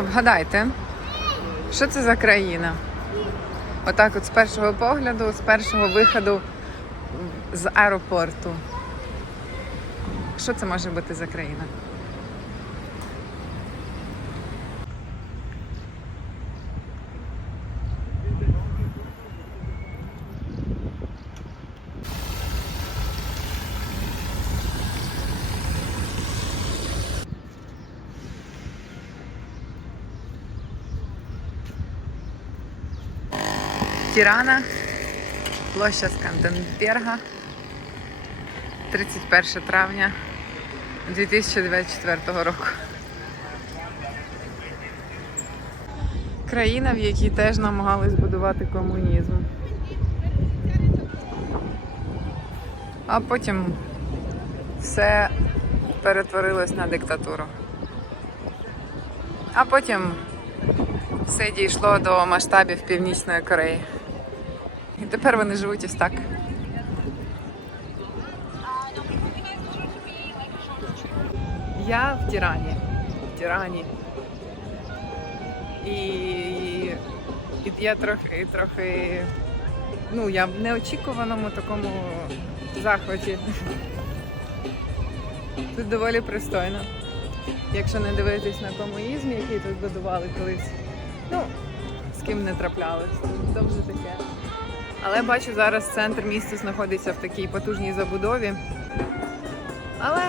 Вгадайте, що це за країна? Отак, от з першого погляду, з першого виходу з аеропорту. Що це може бути за країна? Тірана, площа Сканденберга, 31 травня 2024 року. Країна, в якій теж намагались будувати комунізм. А потім все перетворилось на диктатуру. А потім все дійшло до масштабів Північної Кореї. І тепер вони живуть ось так. Я в Тірані. В Тірані. І, і я трохи, трохи, ну, я в неочікуваному такому захваті. Тут доволі пристойно. Якщо не дивитись на комунізм, який тут будували колись. Ну, з ким не траплялось, то, то вже таке. Але бачу, зараз центр міста знаходиться в такій потужній забудові. Але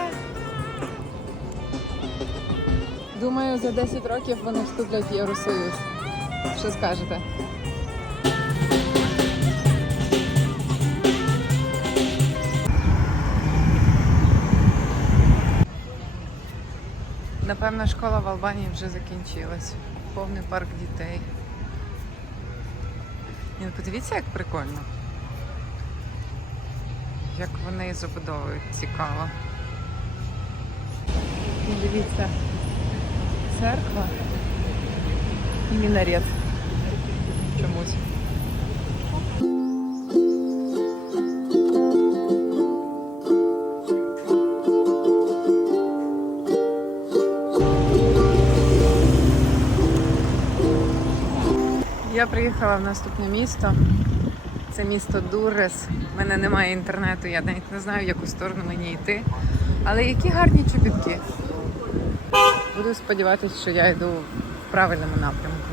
думаю, за 10 років вони вступлять в Євросоюз. Що скажете? Напевно, школа в Албанії вже закінчилась. Повний парк дітей. Ні, ну подивіться, як прикольно. Як вони забудовують цікаво. Дивіться, церква і мінарет. Чомусь. Я приїхала в наступне місто. Це місто Дуррес. У мене немає інтернету, я навіть не знаю, в яку сторону мені йти. Але які гарні чобітки. Буду сподіватися, що я йду в правильному напрямку.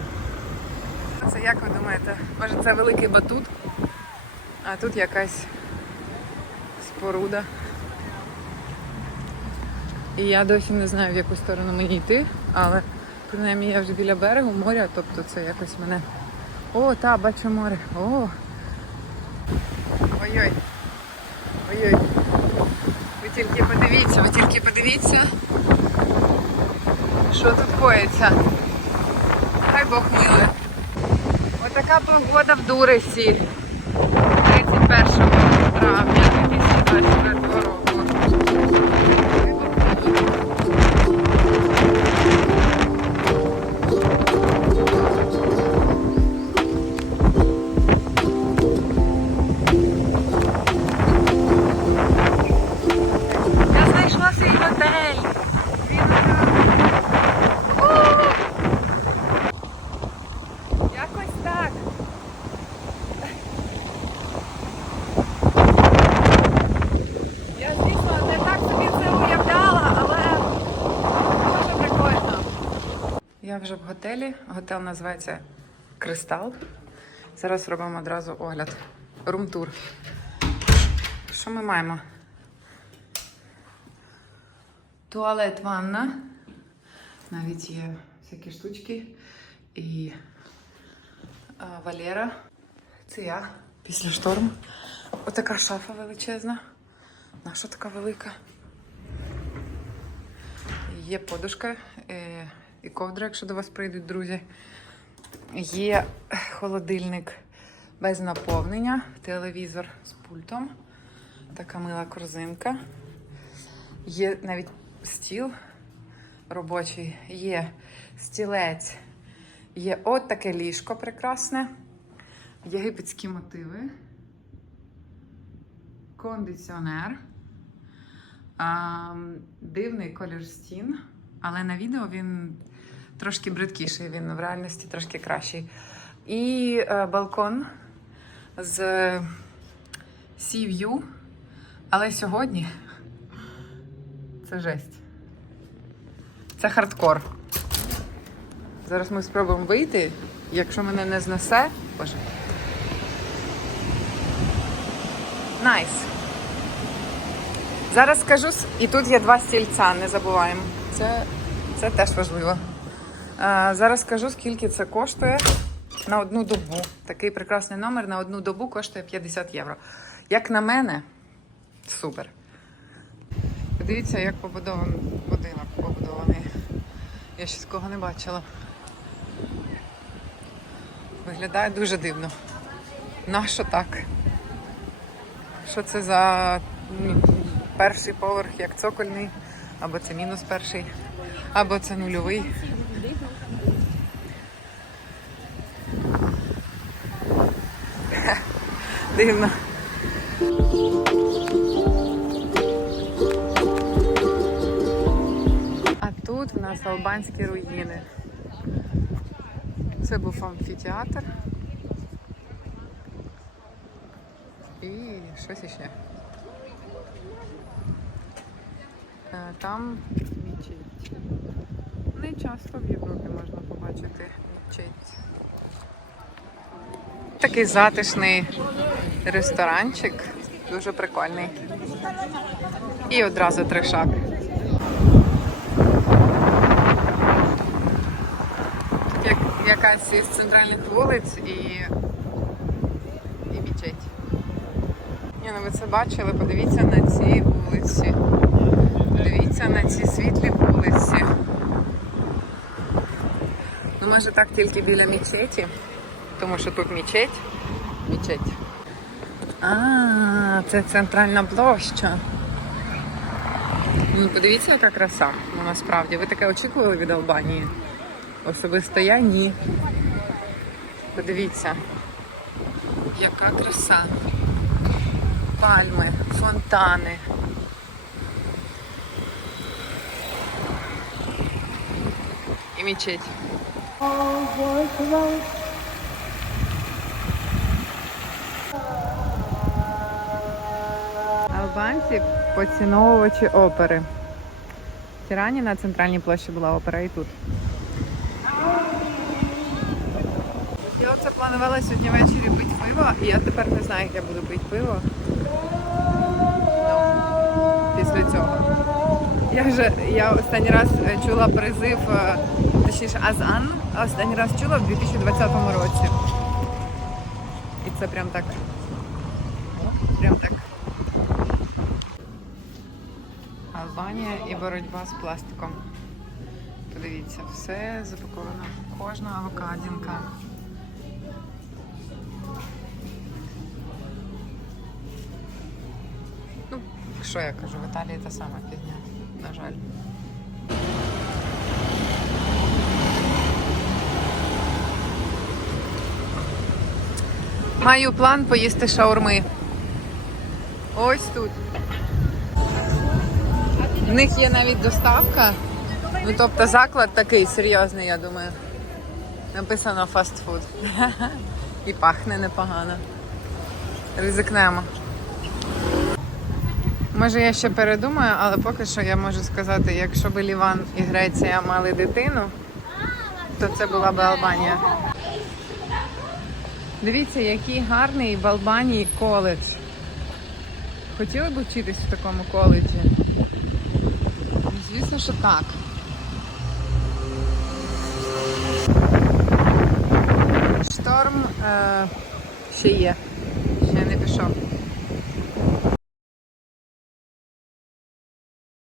Це як ви думаєте? Може це великий батут, а тут якась споруда. І я досі не знаю, в яку сторону мені йти, але принаймні я вже біля берегу моря, тобто це якось мене. О, та, бачу море. О. Ой-ой. Ой-ой. Ви тільки подивіться, ви тільки подивіться. Що тут коїться? Хай Бог миле. Отака погода в Дуресі. 31 травня 2024 року. Я вже в готелі. Готель називається Кристал. Зараз робимо одразу огляд. Рум-тур. Що ми маємо? Туалет, ванна. Навіть є всякі штучки. І а, Валера. Це я після шторму. Отака шафа величезна. Наша така велика. Є подушка е, і ковдра, якщо до вас прийдуть друзі. Є холодильник без наповнення, телевізор з пультом. Така мила корзинка. Є навіть стіл робочий, є стілець, є от таке ліжко прекрасне, єгипетські мотиви, кондиціонер, а, дивний колір стін, але на відео він Трошки бридкіший він в реальності трошки кращий. І е, балкон з Sea View. Але сьогодні це жесть. Це хардкор. Зараз ми спробуємо вийти. Якщо мене не знесе, боже. Найс. Зараз скажу, і тут є два стільця, не забуваємо. Це, це теж важливо. А, зараз скажу, скільки це коштує на одну добу. Такий прекрасний номер на одну добу коштує 50 євро. Як на мене, супер. Подивіться, як побудований будинок побудований. Я ще такого не бачила. Виглядає дуже дивно. Нащо так? Що це за перший поверх, як цокольний, або це мінус перший, або це нульовий. Дивно. А тут в нас албанські руїни. Це був амфітеатр. І щось іще. Е, Там мечеть. Не часто в Європі можна побачити мечеть. Такий затишний ресторанчик, дуже прикольний. І одразу тришак. Як, якась із центральних вулиць і, і мечеть. Ні, ну ви це бачили, подивіться на ці вулиці. Подивіться на ці світлі вулиці. Ну, може так тільки біля мечеті, тому що тут мечеть. Мечеть. А, це центральна площа. Ну, подивіться, яка краса. Ну, насправді. Ви таке очікували від Албанії? Особисто я ні. Подивіться, яка краса. Пальми, фонтани. І мечеть. Албанці поціновувачі опери. В Тірані на центральній площі була опера і тут. Я оце планувала сьогодні ввечері пити пиво, і я тепер не знаю, як я буду пити пиво. Ну, після цього. Я вже я останній раз е, чула призив, е, точніше, Азан, останній раз чула в 2020 році. І це прям так. Прям так. Албанія і боротьба з пластиком. Подивіться, все запаковано. Кожна авокадінка. Ну, що я кажу, в Італії та сама фігня, на жаль. Маю план поїсти шаурми. Ось тут. В них є навіть доставка. Ну, тобто заклад такий серйозний, я думаю. Написано фастфуд. І пахне непогано. Ризикнемо. Може, я ще передумаю, але поки що я можу сказати, якщо б Ліван і Греція мали дитину, то це була б Албанія. Дивіться, який гарний в Албанії коледж. Хотіли б вчитись в такому коледжі? Звісно, що так. Шторм е, ще є. Ще не пішов.